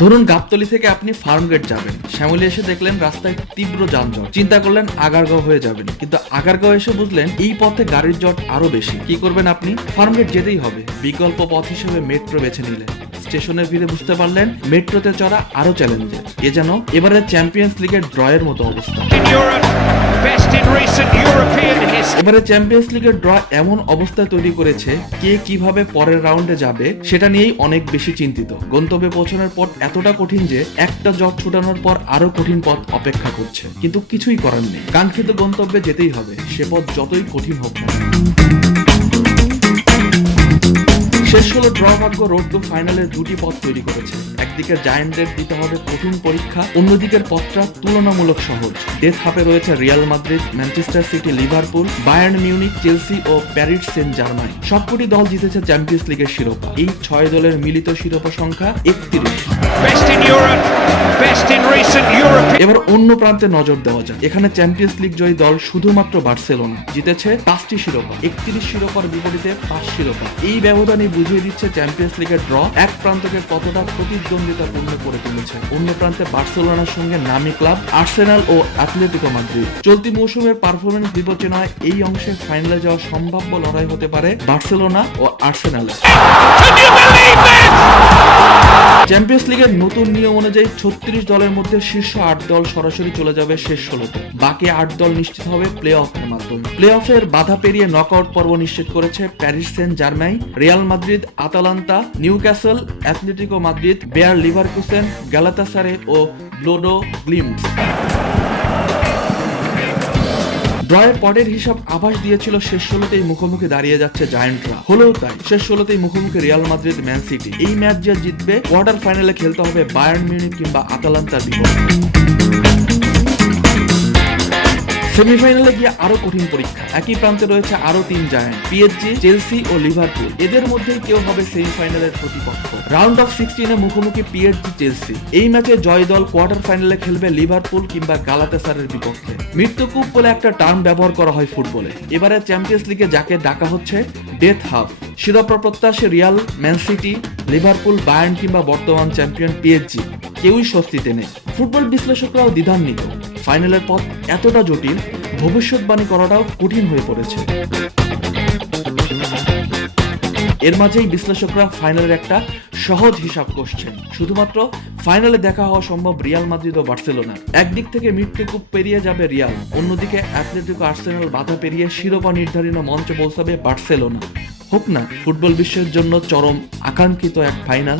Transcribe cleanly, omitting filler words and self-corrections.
ধরুন গাবতলী থেকে আপনি ফার্মগেট যাবেন, শ্যামলী এসে দেখলেন রাস্তায় তীব্র যানজট, চিন্তা করলেন আগারগাঁও হয়ে যাবেন, কিন্তু আগারগাঁও এসে বুঝলেন এই পথে গাড়ির জট আরো বেশি। কি করবেন আপনি? ফার্মগেট যেতেই হবে। বিকল্প পথ হিসেবে মেট্রো বেছে নিলেন। স্টেশনের ভিড়ে বুঝতে পারলেন মেট্রোতে চড়া আরো চ্যালেঞ্জের। এ যেন এবারে চ্যাম্পিয়ন্স লিগের ড্রয়ের মতো অবস্থা। এবারে চ্যাম্পিয়ন্স লিগের ড্র এমন অবস্থা তৈরি করেছে, কে কিভাবে পরের রাউন্ডে যাবে সেটা নিয়েই অনেক বেশি চিন্তিত। গন্তব্যে পৌঁছানোর পথ এতটা কঠিন যে একটা জট ছুটানোর পর আরো কঠিন পথ অপেক্ষা করছে, কিন্তু কিছুই করার নেই। কাঙ্ক্ষিত গন্তব্যে যেতেই হবে, সে পথ যতই কঠিন হোক না। শেষ হলো ড্র ভাগ্য রোড টু ফাইনালের দুটি পথ তৈরি করেছে। একদিকে জায়ান্টদের দিতে হবে কঠিন পরীক্ষা, অন্যদিকের পথটা তুলনামূলক সহজ। ডেথ হাফে রয়েছে Real Madrid, Manchester City, Liverpool, Bayern Munich, Chelsea ও প্যারিস সেন্ট জার্মাই। সবকটি দল জিতেছে চ্যাম্পিয়ন্স লিগের শিরোপা। এই 6 দলের মিলিত শিরোপা সংখ্যা 31। এবার অন্য প্রান্তে নজর দেওয়া যায়। এখানে চ্যাম্পিয়ন্স লিগ জয়ী দল শুধুমাত্র বার্সেলোনা, জিতেছে 5টি শিরোপা। 31 শিরোপার বিপরীতে 5 শিরোপা। এই ব্যবধানই বুঝিয়ে দিচ্ছে চ্যাম্পিয়ন্স লিগের ড্র এক প্রান্তকে কতটা প্রতিদ্বন্দ্বিতাপূর্ণ করে তুলেছে। অন্য প্রান্তে বার্সেলোনার সঙ্গে নামি ক্লাব আর্সেনাল ও অ্যাটলেটিকো মাদ্রিদ। চলতি মৌসুমের পারফরমেন্স বিবেচনায় এই অংশে ফাইনালে যাওয়া সম্ভাব্য লড়াই হতে পারে বার্সেলোনা ও আর্সেনালের। চ্যাম্পিয়ন্স লিগের নতুন নিয়ম অনুযায়ী 36 দলের মধ্যে শীর্ষ 8 দল সরাসরি চলে যাবে শেষ 16তে। বাকি 8 দল নিশ্চিত হবে প্লে অফের মাধ্যমে। প্লে অফের বাধা পেরিয়ে নকআউট পর্ব নিশ্চিত করেছে Paris Saint Germain, Real Madrid, Atalanta, Newcastle, Atletico Madrid, Bayer Leverkusen, Galatasaray ও ব্লোডো গ্লিমস। ড্রয়ের পরের হিসাব আভাস দিয়েছিল শেষ 16তেই মুখোমুখি দাঁড়িয়ে যাচ্ছে জায়ান্টরা। হলেও তাই, শেষ 16তেই মুখোমুখি রিয়াল মাদ্রিদ, ম্যান সিটি। এই ম্যাচ যে জিতবে, কোয়ার্টার ফাইনালে খেলতে হবে বায়ার্ন মিউনিক কিংবা আতালান্তার বিপক্ষে। সেমিফাইনালে গিয়ে আরো কঠিন পরীক্ষা। একই প্রান্তে রয়েছে আরো 3 জায়ান্ট, পিএসজি, চেলসি ও লিভারপুল। এদের মধ্যেই কেউ হবে সেমিফাইনালের প্রতিপক্ষ। রাউন্ড অফ 16-এ মুখোমুখি পিএসজি, চেলসি। এই ম্যাচে জয় দল কোয়ার্টার ফাইনালে খেলবে লিভারপুল কিংবা গালাতাসারের বিপক্ষে। মৃত্যুকূপ বলে একটা টার্ম ব্যবহার করা হয় ফুটবলে। এবারে চ্যাম্পিয়ন্স লিগে যাকে ডাকা হচ্ছে ডেথ হাফ। শিরোপা প্রত্যাশী Real, man city, Liverpool, Bayern কিংবা বর্তমান চ্যাম্পিয়ন পিএসজি কেউই স্বস্তিতে নেই। ফুটবল বিশ্লেষকরাও দ্বিধান্বিত। ফাইনালের পথ এতটা জটিল, ভবিষ্যৎবাণী করাটাও কঠিন হয়ে পড়েছে। এর মাঝেই বিশ্লেষকরা ফাইনালের একটা সহজ হিসাব করছেন। শুধুমাত্র ফাইনালে দেখা হওয়া সম্ভব রিয়াল মাদ্রিদ ও বার্সেলোনা। একদিক থেকে মৃত্যুকূপ পেরিয়ে যাবে রিয়াল, অন্যদিকে অ্যাটলেটিকো, আর্সেনাল বাধা পেরিয়ে শিরোপা নির্ধারিত মঞ্চে পৌঁছাবে বার্সেলোনা। হোক না ফুটবল বিশ্বের জন্য চরম আকাঙ্ক্ষিত এক ফাইনাল।